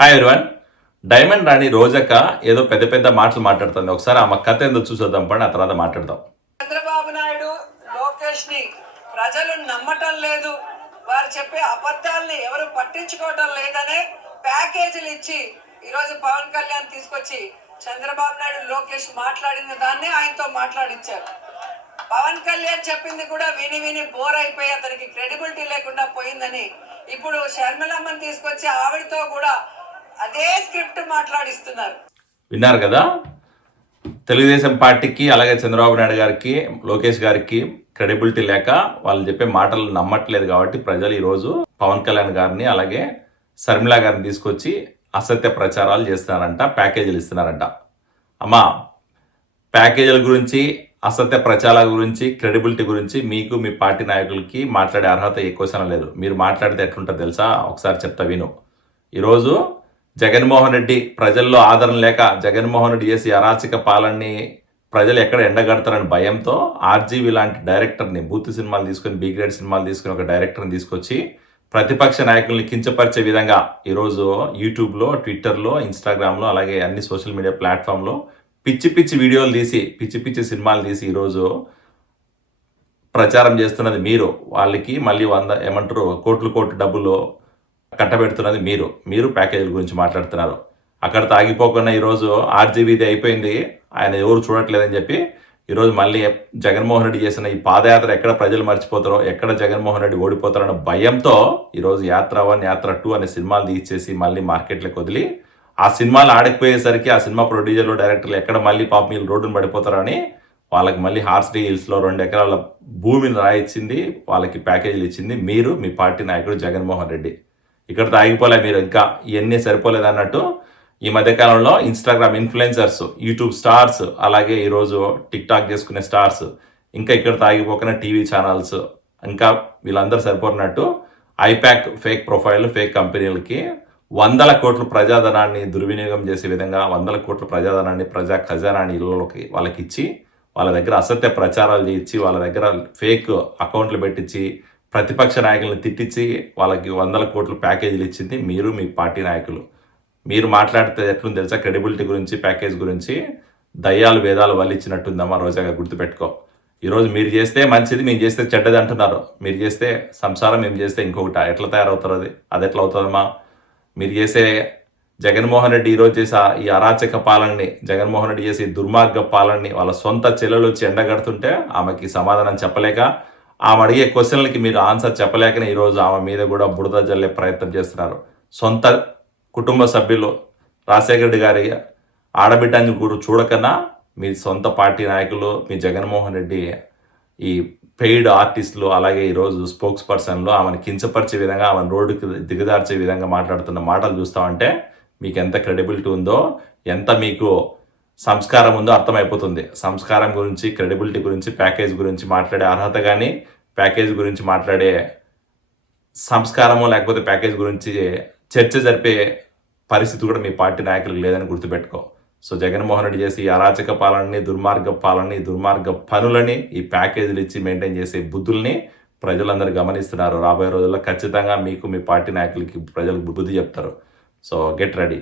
Hi everyone. Diamond రాణి రోజక్క ఏదో పెద్ద పెద్ద మాటలు మాట్లాడుతుంది. ఒకసారి ఆమె కథ ఎందుకు చూసేద్దాం పని, ఆ తర్వాత మాట్లాడదాం. చంద్రబాబు నాయుడు లోకేష్ ని ప్రజలు నమ్మటం లేదు, వారు చెప్పే అబద్ధాలని ఎవరు పట్టించుకోవటం లేదనే ప్యాకేజీలు ఇచ్చి ఈరోజు పవన్ కళ్యాణ్ తీసుకొచ్చి చంద్రబాబు నాయుడు లోకేష్ మాట్లాడిన దాన్ని ఆయనతో మాట్లాడించారు. పవన్ కళ్యాణ్ చెప్పింది కూడా విని విని బోర్ అయిపోయి అతనికి క్రెడిబిలిటీ లేకుండా పోయిందని ఇప్పుడు షర్మిలమ్మని తీసుకొచ్చి ఆవిడతో కూడా అదే స్క్రిప్ట్ మాట్లాడిస్తున్నారు. విన్నారు కదా, తెలుగుదేశం పార్టీకి అలాగే చంద్రబాబు నాయుడు గారికి లోకేష్ గారికి క్రెడిబిలిటీ లేక వాళ్ళు చెప్పే మాటలు నమ్మట్లేదు కాబట్టి ప్రజలు ఈరోజు పవన్ కళ్యాణ్ గారిని అలాగే శర్మిల గారిని తీసుకొచ్చి అసత్య ప్రచారాలు చేస్తున్నారంట, ప్యాకేజీలు ఇస్తున్నారంట. అమ్మా, ప్యాకేజీల గురించి, అసత్య ప్రచారాల గురించి, క్రెడిబిలిటీ గురించి మీకు మీ పార్టీ నాయకులకి మాట్లాడే అర్హత ఎక్కువ లేదు. మీరు మాట్లాడితే ఎట్లుంటుందో తెలుసా? ఒకసారి చెప్తా విను. ఈరోజు జగన్మోహన్ రెడ్డి ప్రజల్లో ఆదరణ లేక జగన్మోహన్ రెడ్డి చేసి అరాచక పాలనని ప్రజలు ఎక్కడ ఎండగడతారని భయంతో ఆర్జీవి లాంటి డైరెక్టర్ని, బూత్ సినిమాలు తీసుకొని, బి గ్రేడ్ సినిమాలు తీసుకుని ఒక డైరెక్టర్ని తీసుకొచ్చి ప్రతిపక్ష నాయకుల్ని కించపరిచే విధంగా ఈరోజు యూట్యూబ్లో, ట్విట్టర్లో, ఇన్స్టాగ్రామ్లో అలాగే అన్ని సోషల్ మీడియా ప్లాట్ఫామ్లో పిచ్చి పిచ్చి వీడియోలు తీసి, పిచ్చి పిచ్చి సినిమాలు తీసి ఈరోజు ప్రచారం చేస్తున్నది మీరు. వాళ్ళకి మళ్ళీ కోట్లు డబ్బులు కట్టబెడుతున్నది మీరు ప్యాకేజీల గురించి మాట్లాడుతున్నారు. అక్కడ తాగిపోకుండా ఈరోజు ఆర్జీబీది అయిపోయింది, ఆయన ఎవరు చూడట్లేదని చెప్పి ఈరోజు మళ్ళీ జగన్మోహన్ రెడ్డి చేసిన ఈ పాదయాత్ర ఎక్కడ ప్రజలు మర్చిపోతారో, ఎక్కడ జగన్మోహన్ రెడ్డి ఓడిపోతారన్న భయంతో ఈరోజు యాత్ర 1, యాత్ర 2 అనే సినిమాలు తీసేసి మళ్ళీ మార్కెట్లోకి వదిలి ఆ సినిమాలు ఆడకపోయేసరికి ఆ సినిమా ప్రొడ్యూసర్లు, డైరెక్టర్లు ఎక్కడ మళ్ళీ పాప మీరు రోడ్డును పడిపోతారని వాళ్ళకి మళ్ళీ హార్స్డీ హిల్స్లో 2 ఎకరాల భూమిని రాయిచ్చింది, వాళ్ళకి ప్యాకేజీలు ఇచ్చింది మీరు, మీ పార్టీ నాయకుడు జగన్మోహన్ రెడ్డి. ఇక్కడ తాగిపోలే మీరు, ఇంకా ఇవన్నీ సరిపోలేదు అన్నట్టు ఈ మధ్యకాలంలో ఇన్స్టాగ్రామ్ ఇన్ఫ్లుయెన్సర్స్, యూట్యూబ్ స్టార్స్, అలాగే ఈరోజు టిక్ టాక్ చేసుకునే స్టార్స్, ఇంకా ఇక్కడ తాగిపోకుండా టీవీ ఛానల్స్, ఇంకా వీళ్ళందరూ సరిపోతున్నట్టు ఐప్యాక్ ఫేక్ ప్రొఫైల్, ఫేక్ కంపెనీలకి 100 కోట్ల ప్రజాధనాన్ని దుర్వినియోగం చేసే విధంగా 100 కోట్ల ప్రజాధనాన్ని, ప్రజా ఖజానాన్ని ఇళ్ళకి వాళ్ళకి ఇచ్చి, వాళ్ళ దగ్గర అసత్య ప్రచారాలు చేయించి, వాళ్ళ దగ్గర ఫేక్ అకౌంట్లు పెట్టించి, ప్రతిపక్ష నాయకులను తిట్టించి వాళ్ళకి 100 కోట్ల ప్యాకేజీలు ఇచ్చింది మీరు, మీ పార్టీ నాయకులు. మీరు మాట్లాడితే ఎట్లుంది తెలుసా? క్రెడిబిలిటీ గురించి, ప్యాకేజ్ గురించి దయ్యాలు వేదాలు వల్లిచ్చినట్టుందమ్మా రోజాగా, గుర్తుపెట్టుకో. ఈరోజు మీరు చేస్తే మంచిది, మేము చేస్తే చెడ్డది అంటున్నారు. మీరు చేస్తే సంసారం, మేము చేస్తే ఇంకొకటి. ఎట్లా తయారవుతారు? అది ఎట్లా అవుతుందమ్మా? మీరు చేసే జగన్మోహన్ రెడ్డి ఈరోజు చేసే ఈ అరాచక పాలనని, జగన్మోహన్ రెడ్డి చేసే దుర్మార్గ పాలనని వాళ్ళ సొంత చెల్లెలు వచ్చి ఎండగడుతుంటే ఆమెకి సమాధానం చెప్పలేక, ఆమె అడిగే క్వశ్చన్లకి మీరు ఆన్సర్ చెప్పలేకనే ఈరోజు ఆమె మీద కూడా బురద జల్లే ప్రయత్నం చేస్తున్నారు. సొంత కుటుంబ సభ్యులు రాజశేఖర రెడ్డి గారి ఆడబిడ్డని కూడా చూడకన్నా మీ సొంత పార్టీ నాయకులు, మీ జగన్మోహన్ రెడ్డి ఈ పెయిడ్ ఆర్టిస్టులు, అలాగే ఈరోజు స్పోక్స్ పర్సన్లు ఆమెను కించపరిచే విధంగా, ఆమెను రోడ్డుకి దిగదార్చే విధంగా మాట్లాడుతున్న మాటలు చూస్తామంటే మీకు ఎంత క్రెడిబిలిటీ ఉందో, ఎంత మీకు సంస్కారం ఉందో అర్థమైపోతుంది. సంస్కారం గురించి, క్రెడిబిలిటీ గురించి, ప్యాకేజ్ గురించి మాట్లాడే అర్హత కానీ, ప్యాకేజ్ గురించి మాట్లాడే సంస్కారము, లేకపోతే ప్యాకేజ్ గురించి చర్చ జరిపే పరిస్థితి కూడా మీ పార్టీ నాయకులకు లేదని గుర్తుపెట్టుకో. సో జగన్మోహన్ రెడ్డి చేసి ఈ అరాచక పాలనని, దుర్మార్గ పాలనని, దుర్మార్గ పనులని, ఈ ప్యాకేజీలు ఇచ్చి మెయింటైన్ చేసే బుద్ధుల్ని ప్రజలందరూ గమనిస్తున్నారు. రాబోయే రోజుల్లో ఖచ్చితంగా మీకు, మీ పార్టీ నాయకులకి ప్రజలకు బుద్ధి చెప్తారు. So get ready.